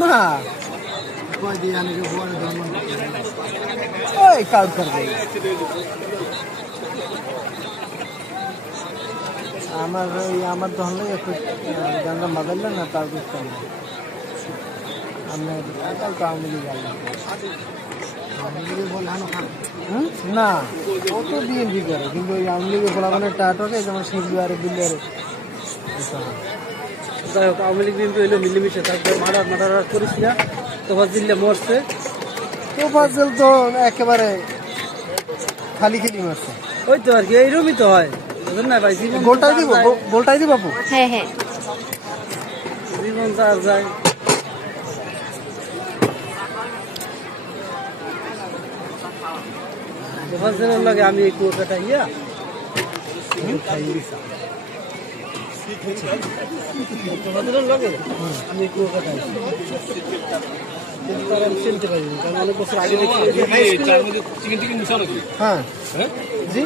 না ওই কাউন্ট করবে আমার দহন লাগে একটু গানটা বাজাইলেন না তার বুঝতাম না আপনার তো আওয়ামী লীগ না ও তো বিএনপি করে কিন্তু ওই আওয়ামী লীগের ফলাফলের টাকাটাকে যেমন শিববারে বিল্লারে যাই হোক আওয়ামী লীগ বিএনপি হইলো মিলেমিশে থাকবে মার্ডার করিস না তোফাজ দিল্লে মরছে তো ফাজল তো একেবারে খালি খেলি মারছে ওই তো আর কি এইরকমই তো হয় বুঝলেন না ভাই জীবন গোলটাই দিব গোলটাই দিব বাপু হ্যাঁ হ্যাঁ জীবন যার যায় তোফাজ দিলের লাগে আমি এই কুয়াকাটা ইয়া তোফাজের লাগে আমি এই কুয়াকাটা কিন্তু তার আমি চিনতে পারিনি কারণ অনেক বছর আগে দেখি হ্যাঁ জি